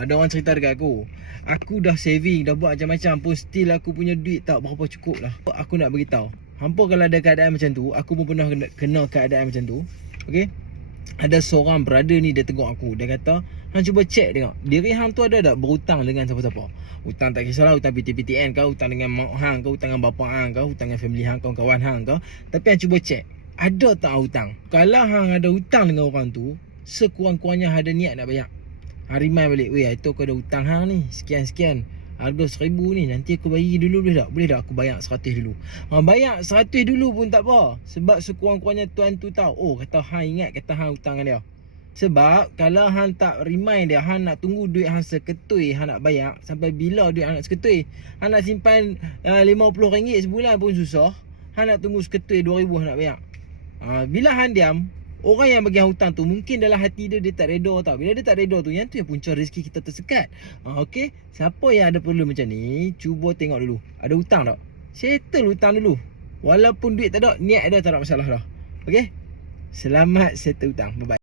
Ada orang cerita dekat aku dah saving, dah buat macam-macam pun still aku punya duit tak berapa cukup lah. Aku nak beritahu, hampa kalau ada keadaan macam tu, aku pun pernah kena keadaan macam tu. Okay, ada seorang brother ni, dia tegur aku. Dia kata, hang cuba check tengok diri hang tu ada tak berhutang dengan siapa-siapa. Hutang tak kisahlah, hutang PTPTN kau, hutang dengan mak hang kau, hutang dengan bapa hang kau, hutang dengan family hang kau, kawan hang kau. Tapi hang cuba check, ada tak hutang. Kalau hang ada hutang dengan orang tu, sekurang-kurangnya ada niat nak bayar. Harimai balik, weh itu aku ada hutang hang ni, sekian-sekian, harga 1000 ni, nanti aku bagi dulu boleh tak? Boleh tak aku bayar 100 dulu? Bayar 100 dulu pun tak apa. Sebab sekurang-kurangnya tuan tu tahu, oh kata hang ingat kata hang hutang dengan dia. Sebab kalau hang tak remind dia, hang nak tunggu duit hang seketui, hang nak bayar. Sampai bila duit hang nak seketui? Hang nak simpan RM50 sebulan pun susah. Hang nak tunggu seketui 2000 hang nak bayar. Bila hang diam, orang yang bagi hutang tu mungkin dalam hati dia tak reda tau. Bila dia tak reda tu, yang tu yang punca rezeki kita tersekat. Okey, siapa yang ada problem macam ni, cuba tengok dulu ada hutang tak. Settle hutang dulu. Walaupun duit tak ada, niat dia tak ada masalah dah. Okey, selamat settle hutang. Bye bye.